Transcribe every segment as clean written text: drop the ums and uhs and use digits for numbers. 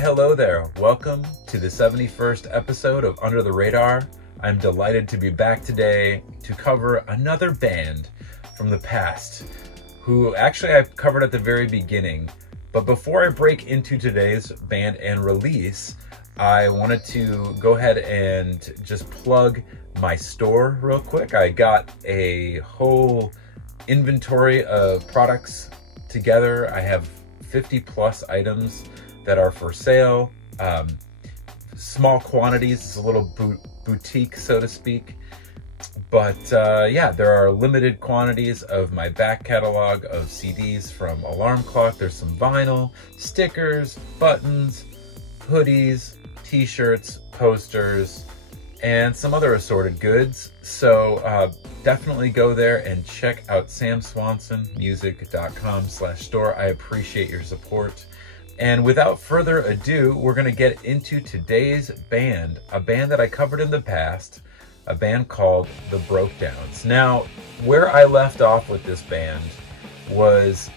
hello there. Welcome to the 71st episode of Under the Radar. I'm delighted to be back today to cover another band from the past, who actually I've covered at the very beginning. But before I break into today's band and release, I wanted to go ahead and just plug my store real quick. I got a whole inventory of products together. I have 50 plus items that are for sale. Small quantities, it's a little boutique, so to speak. But yeah, there are limited quantities of my back catalog of CDs from Alarm Clock. There's some vinyl, stickers, buttons, hoodies, t-shirts, posters, and some other assorted goods. So definitely go there and check out samswansonmusic.com/store. I appreciate your support. And without further ado, we're going to get into today's band, a band that I covered in the past, a band called the Brokedowns. Now, where I left off with this band was,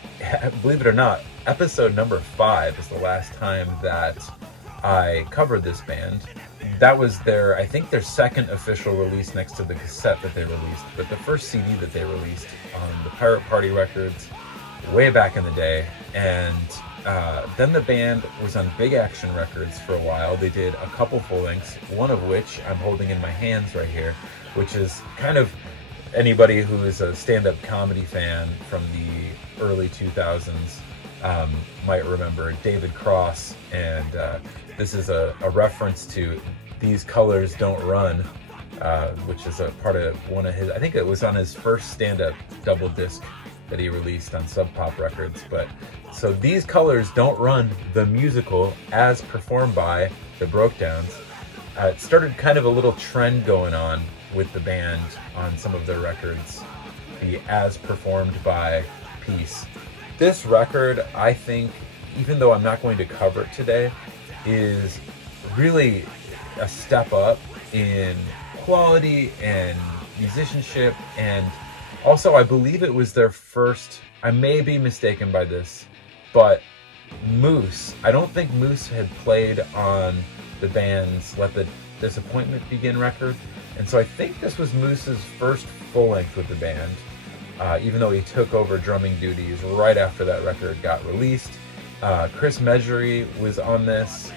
believe it or not, episode number 5 is the last time that I covered this band. That was their, I think, their second official release next to the cassette that they released, but the first CD that they released on the Pirate Party Records way back in the day. And then the band was on Big Action Records for a while. They did a couple full lengths, one of which I'm holding in my hands right here, which is kind of, anybody who is a stand-up comedy fan from the early 2000s might remember David Cross, and this is a reference to These Colors Don't Run, which is a part of one of his, I think it was on his first stand-up double disc that he released on Sub Pop Records. But so These Colors Don't Run, the musical, as performed by the Brokedowns. It started kind of a little trend going on with the band on some of their records, the as performed by piece. This record, I think, even though I'm not going to cover it today, is really a step up in quality and musicianship. And also, I believe it was their first, I may be mistaken by this, but Moose, I don't think Moose had played on the band's Let the Disappointment Begin record. And so I think this was Moose's first full length with the band, even though he took over drumming duties right after that record got released. Chris Medjury was on this,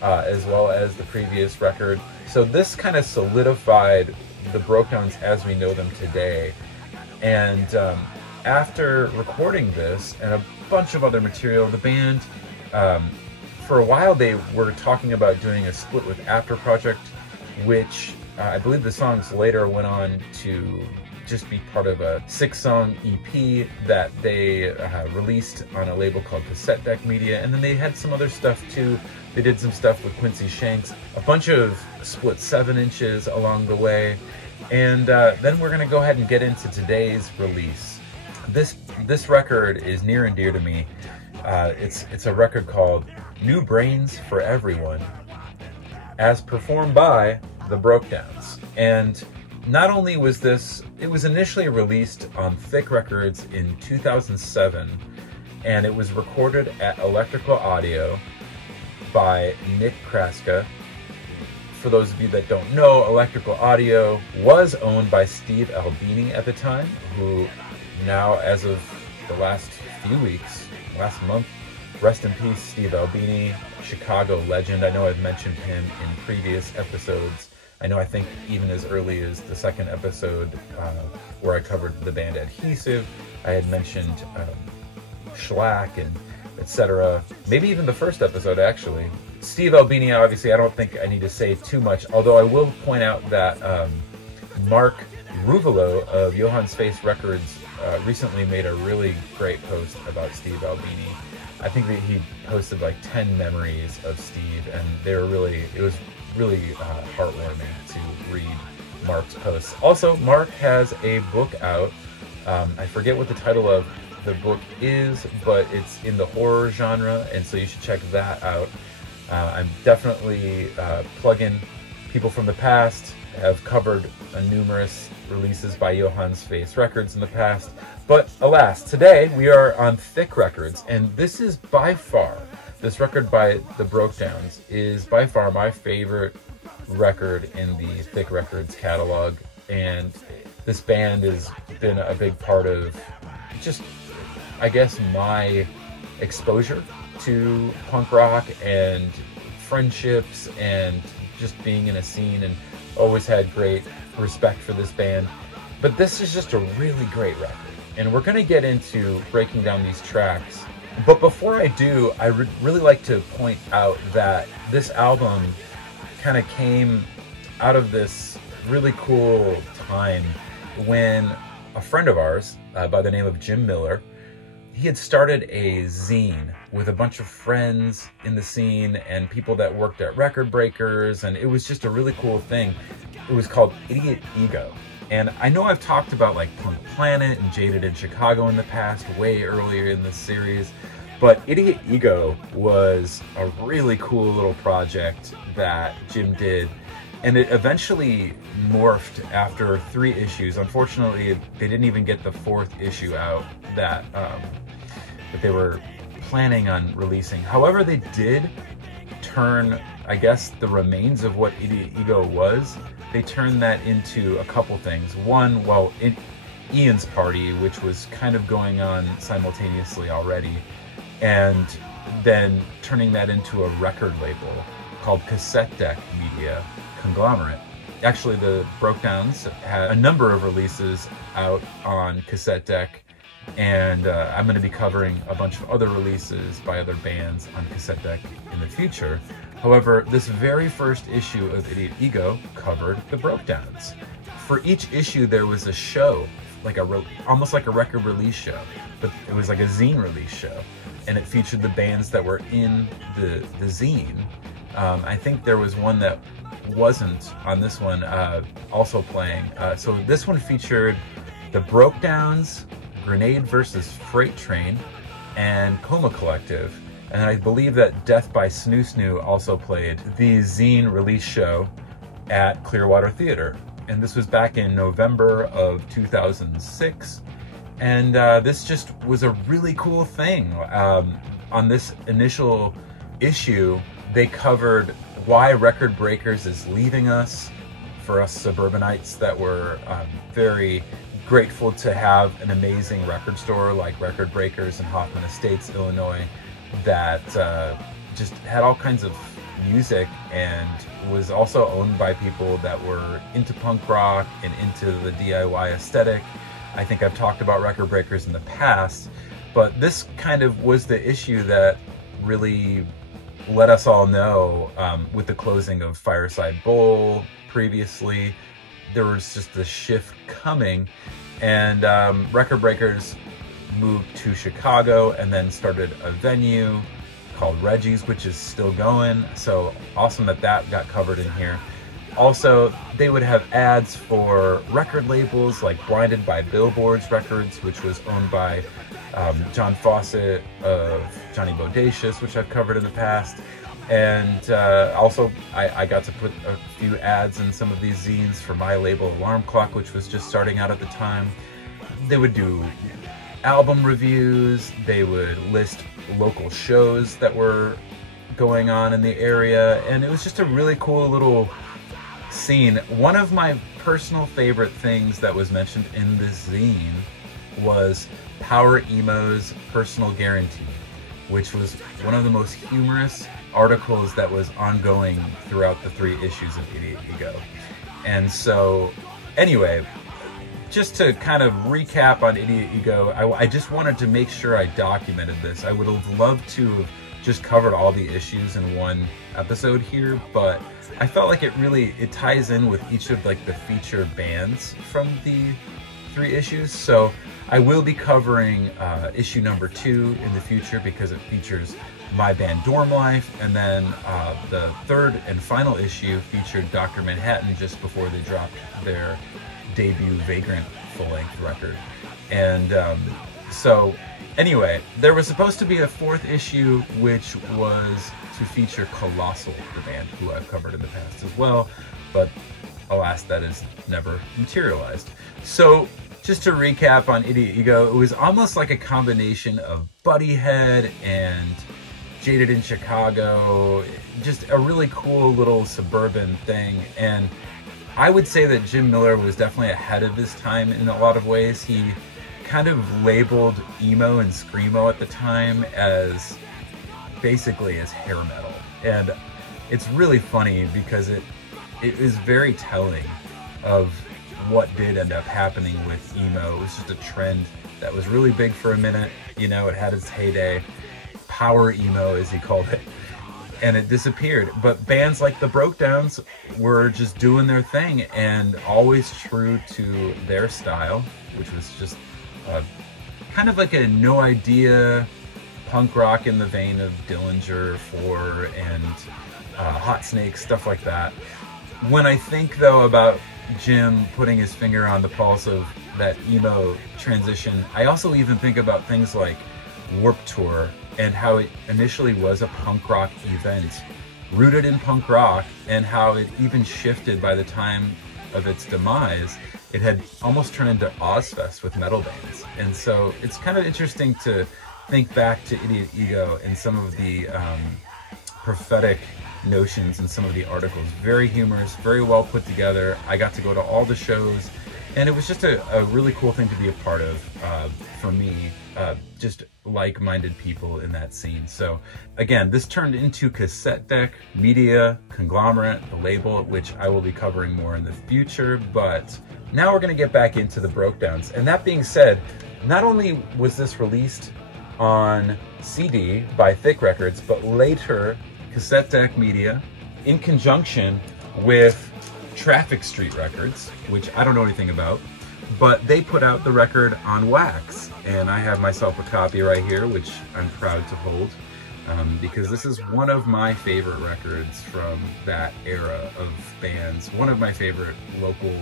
as well as the previous record. So this kind of solidified the Brokedowns as we know them today. And after recording this and a bunch of other material, the band, for a while they were talking about doing a split with After Project, which I believe the songs later went on to just be part of a 6-song EP that they released on a label called Cassette Deck Media. And then they had some other stuff too. They did some stuff with Quincy Shanks, a bunch of split 7-inches along the way. And then we're gonna go ahead and get into today's release. This record is near and dear to me. It's a record called New Brains for Everyone, as performed by the Brokedowns. And not only was this, it was initially released on Thick Records in 2007, and it was recorded at Electrical Audio by Nick Kraska. For those of you that don't know, Electrical Audio was owned by Steve Albini at the time, who now, as of the last few weeks, last month, rest in peace, Steve Albini, Chicago legend. I know I've mentioned him in previous episodes. I know, I think even as early as the second episode where I covered the band Adhesive, I had mentioned Schlack and etc. Maybe even the first episode, actually. Steve Albini, obviously, I don't think I need to say too much, although I will point out that Mark Ruvolo of Johann's Face Records recently made a really great post about Steve Albini. I think that he posted like 10 memories of Steve, and they were really, it was really heartwarming to read Mark's posts. Also, Mark has a book out. I forget what the title of the book is, but it's in the horror genre, and so you should check that out. I'm definitely plugging people from the past. Have covered numerous releases by Johann's Face Records in the past, but alas, today we are on Thick Records, and this is by far This record by the Brokedowns is by far my favorite record in the Thick Records catalog, and this band has been a big part of just, I guess, my exposure to punk rock and friendships and just being in a scene, and always had great respect for this band. But this is just a really great record, and we're going to get into breaking down these tracks. But before I do, I would really like to point out that this album kind of came out of this really cool time when a friend of ours by the name of Jim Miller, he had started a zine with a bunch of friends in the scene and people that worked at record breakers, and it was just a really cool thing. It was called Idiot Ego. And I know I've talked about like Punk Planet and Jaded in Chicago in the past, way earlier in this series, but Idiot Ego was a really cool little project that Jim did, and it eventually morphed after 3 issues. Unfortunately, they didn't even get the 4th issue out that they were planning on releasing. However, they did turn, I guess, the remains of what Idiot Ego was, they turned that into a couple things. One, well, Ian's Party, which was kind of going on simultaneously already, and then turning that into a record label called Cassette Deck Media Conglomerate. Actually, the Brokedowns had a number of releases out on Cassette Deck, and I'm going to be covering a bunch of other releases by other bands on Cassette Deck in the future. However, this very first issue of Idiot Ego covered the Brokedowns. For each issue, there was a show, like almost like a record release show, but it was like a zine release show, and it featured the bands that were in the zine. I think there was one that wasn't on this one also playing. So this one featured the Brokedowns, Grenade vs. Freight Train, and Coma Collective. And I believe that Death by Snoo Snoo also played the zine release show at Clearwater Theater. And this was back in November of 2006. And this just was a really cool thing. On this initial issue, they covered why Record Breakers is leaving us, for us suburbanites that were very grateful to have an amazing record store like Record Breakers in Hoffman Estates, Illinois, that just had all kinds of music and was also owned by people that were into punk rock and into the DIY aesthetic. I think I've talked about Record Breakers in the past, but this kind of was the issue that really let us all know, with the closing of Fireside Bowl previously, there was just the shift coming, and Record Breakers moved to Chicago and then started a venue called Reggie's, which is still going. So awesome that that got covered in here. Also, they would have ads for record labels like Blinded by Billboards Records, which was owned by John Fawcett of Johnny Bodacious, which I've covered in the past. And also, I got to put a few ads in some of these zines for my label Alarm Clock, which was just starting out at the time. They would do album reviews, they would list local shows that were going on in the area, and it was just a really cool little scene. One of my personal favorite things that was mentioned in this zine was Power Emo's Personal Guarantee, which was one of the most humorous articles that was ongoing throughout the 3 issues of Idiot Ego. And so, anyway, just to kind of recap on Idiot Ego, I just wanted to make sure I documented this. I would have loved to have just covered all the issues in one episode here, but I felt like it ties in with each of like the feature bands from the 3 issues. So I will be covering issue number 2 in the future because it features my band Dorm Life, and then the 3rd and final issue featured Dr. Manhattan just before they dropped their debut Vagrant full-length record. And so anyway, there was supposed to be a 4th issue, which was to feature Colossal, the band who I've covered in the past as well, but alas, that has never materialized. So just to recap on Idiot Ego, it was almost like a combination of Buddyhead and Jaded in Chicago, just a really cool little suburban thing. And I would say that Jim Miller was definitely ahead of his time in a lot of ways. He kind of labeled emo and screamo at the time as basically as hair metal. And it's really funny because it is very telling of what did end up happening with emo. It was just a trend that was really big for a minute. You know, it had its heyday. Power emo, as he called it. And it disappeared. But bands like the Brokedowns were just doing their thing and always true to their style, which was just kind of like a no idea punk rock in the vein of Dillinger 4 and Hot Snake, stuff like that. When I think though about Jim putting his finger on the pulse of that emo transition, I also even think about things like Warped Tour and how it initially was a punk rock event rooted in punk rock, and how it even shifted by the time of its demise. It had almost turned into Ozfest with metal bands. And so it's kind of interesting to think back to Idiot Ego and some of the prophetic notions in some of the articles. Very humorous, very well put together. I got to go to all the shows, and it was just a really cool thing to be a part of for me, just like-minded people in that scene. So again, this turned into Cassette Deck Media Conglomerate, the label, which I will be covering more in the future. But now we're going to get back into the Brokedowns. And that being said, not only was this released on CD by Thick Records, but later Cassette Deck Media, in conjunction with Traffic Street Records, which I don't know anything about, but they put out the record on wax. And I have myself a copy right here, which I'm proud to hold, because this is one of my favorite records from that era of bands. One of my favorite local,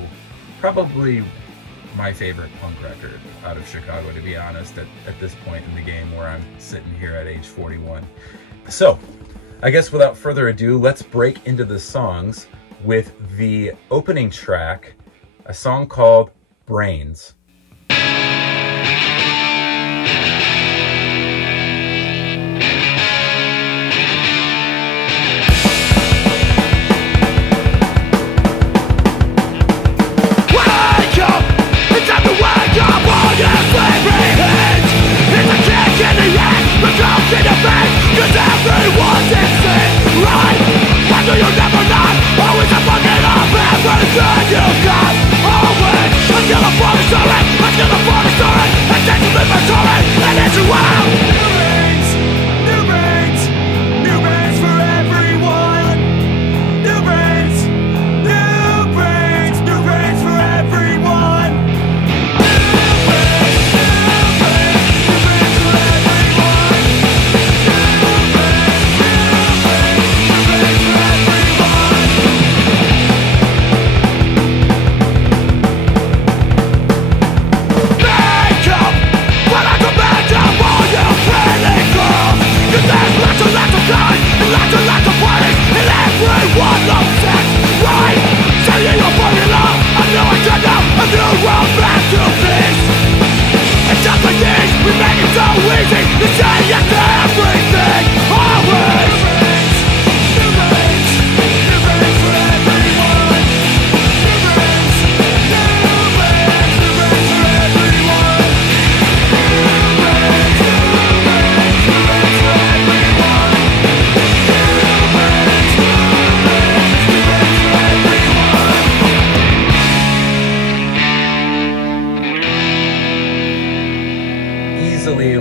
probably my favorite punk record out of Chicago, to be honest, at this point in the game where I'm sitting here at age 41. So, I guess without further ado, let's break into the songs with the opening track, a song called Brains.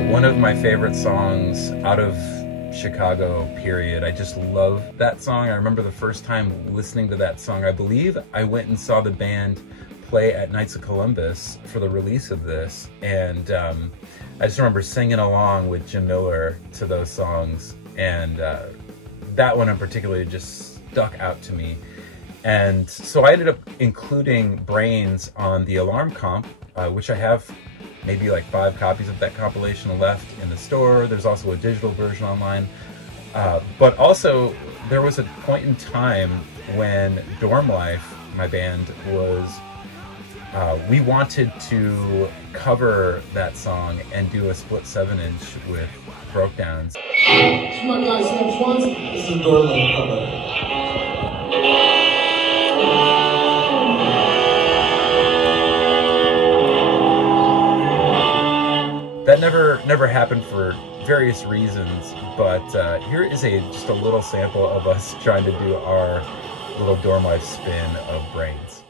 One of my favorite songs out of Chicago, period. I just love that song. I remember the first time listening to that song, I believe I went and saw the band play at Knights of Columbus for the release of this, and I just remember singing along with Jim Miller to those songs, and that one in particular just stuck out to me. And so I ended up including Brains on the Alarm comp, which I have maybe like 5 copies of that compilation left in the store. There's also a digital version online. But also, there was a point in time when Dorm Life, my band, was we wanted to cover that song and do a split 7-inch with Brokedowns. This is my guy's next one. This is Doorland cover. That never happened for various reasons, but here is just a little sample of us trying to do our little dorm life spin of Brains.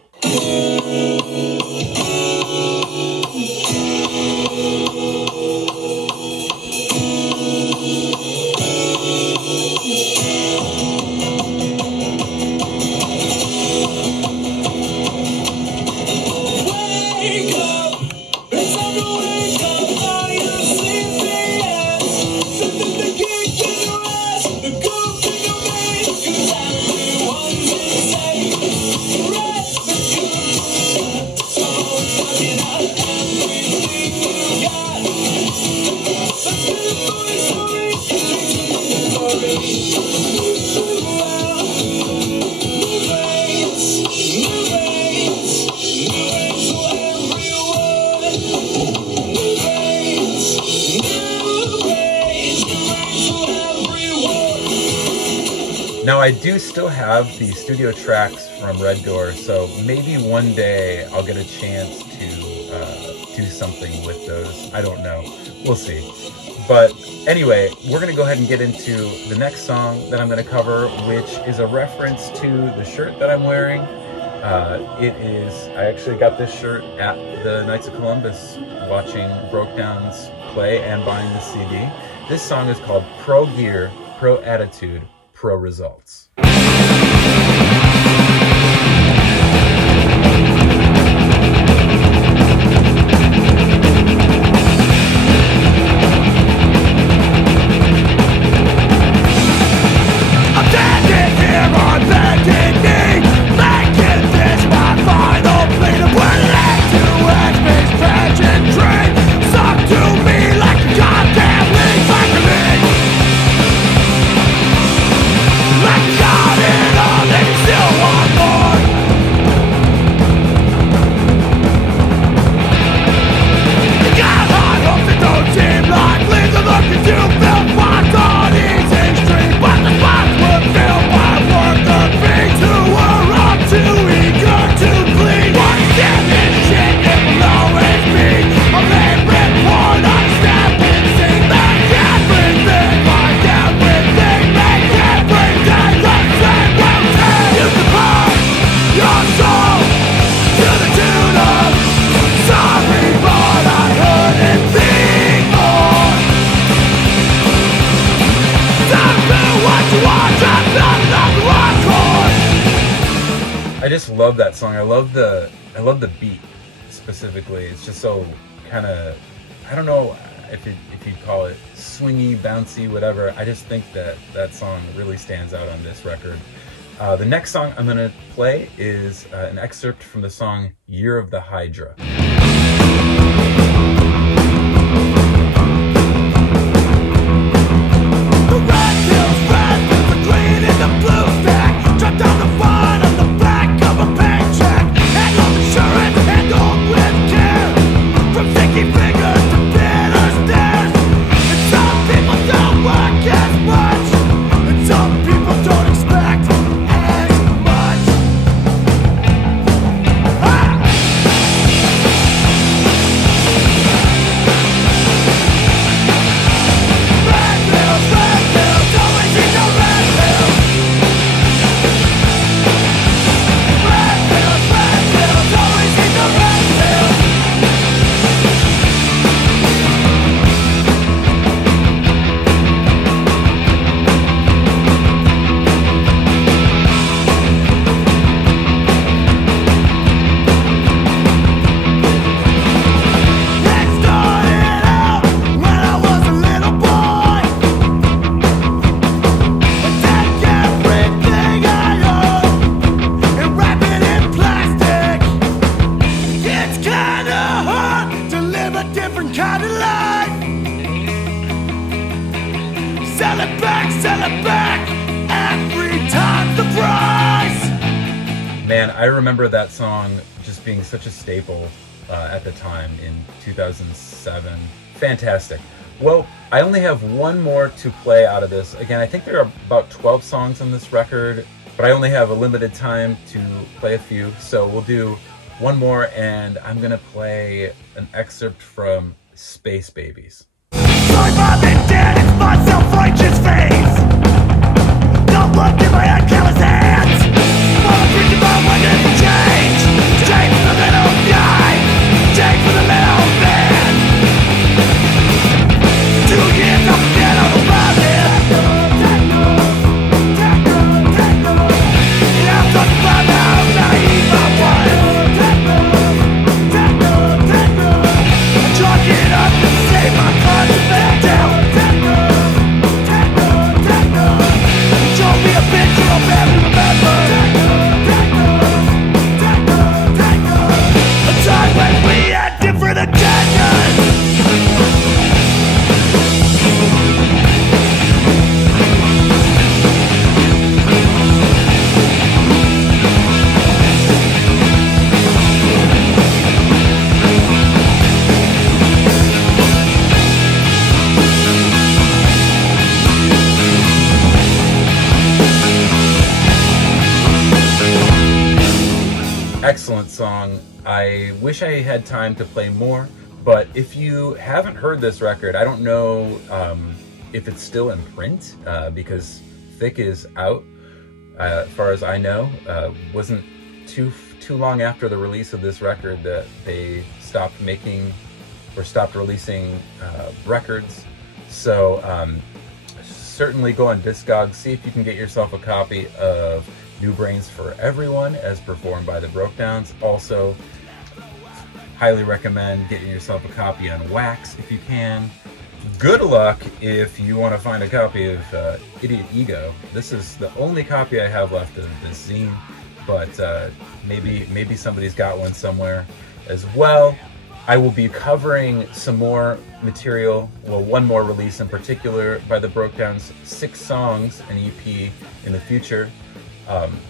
Now I do still have the studio tracks from Red Door, so maybe one day I'll get a chance to do something with those. I don't know. We'll see. But anyway, we're going to go ahead and get into the next song that I'm going to cover, which is a reference to the shirt that I'm wearing. I actually got this shirt at the Knights of Columbus watching Brokedowns play and buying the CD. This song is called Pro Gear, Pro Attitude, Pro Results. I just love that song. I love the beat specifically. It's just so kind of, I don't know if you'd call it swingy, bouncy, whatever. I just think that song really stands out on this record. The next song I'm gonna play is an excerpt from the song Year of the Hydra. Man, I remember that song just just being such a staple at the time in 2007. Fantastic. Well, I only have one more to play out of this. Again, I think there are about 12 songs on this record, but I only have a limited time to play a few. So we'll do one more, and I'm gonna play an excerpt from Space Babies. Sorry for the dead, it's my self-righteous face. Don't look at my uncallous hands. While I'm preaching about when to change. Change for the little guy. Change for the little man. 2 years I'll forget all about it. Yeah, I'm talking about how naive I was. I'm chalking up to save my conscience down. Show me a picture I'll never remember. A time when we had different agendas. Excellent song. I wish I had time to play more, but if you haven't heard this record, I don't know if it's still in print because Thick is out, as far as I know. Wasn't too long after the release of this record that they stopped making or stopped releasing records. So certainly go on Discogs, see if you can get yourself a copy of New Brains for Everyone as performed by the Brokedowns. Also, highly recommend getting yourself a copy on Wax if you can. Good luck if you want to find a copy of Idiot Ego. This is the only copy I have left of this zine, but maybe somebody's got one somewhere as well. I will be covering some more material, well, one more release in particular by the Brokedowns, 6 songs, an EP in the future.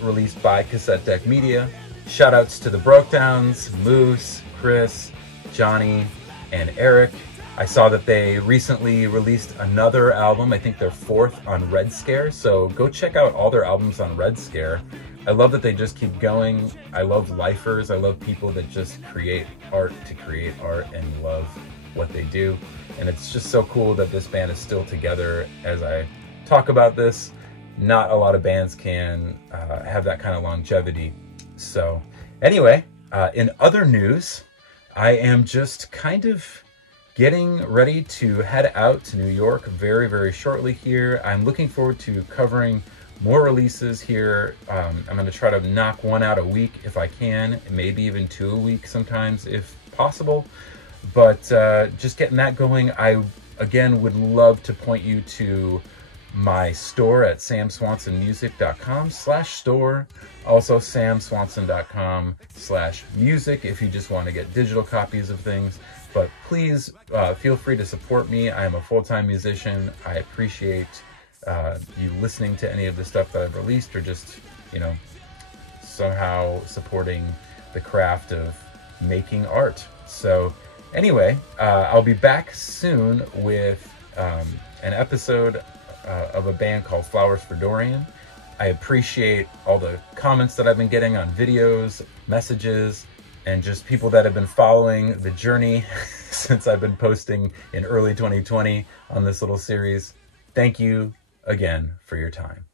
Released by Cassette Deck Media. Shout outs to the Brokedowns, Moose, Chris, Johnny, and Eric. I saw that they recently released another album, I think their 4th on Red Scare, so go check out all their albums on Red Scare. I love that they just keep going. I love lifers. I love people that just create art to create art and love what they do. And it's just so cool that this band is still together as I talk about this. Not a lot of bands can have that kind of longevity. So anyway, in other news, I am just kind of getting ready to head out to New York very, very shortly here. I'm looking forward to covering more releases here. I'm going to try to knock one out a week if I can, maybe even 2 a week sometimes if possible. But just getting that going, I again would love to point you to my store at samswansonmusic.com/store. Also samswanson.com/music if you just want to get digital copies of things. But please feel free to support me. I am a full-time musician. I appreciate you listening to any of the stuff that I've released, or just, you know, somehow supporting the craft of making art. So anyway, I'll be back soon with an episode of a band called Flowers for Dorian. I appreciate all the comments that I've been getting on videos, messages, and just people that have been following the journey since I've been posting in early 2020 on this little series. Thank you again for your time.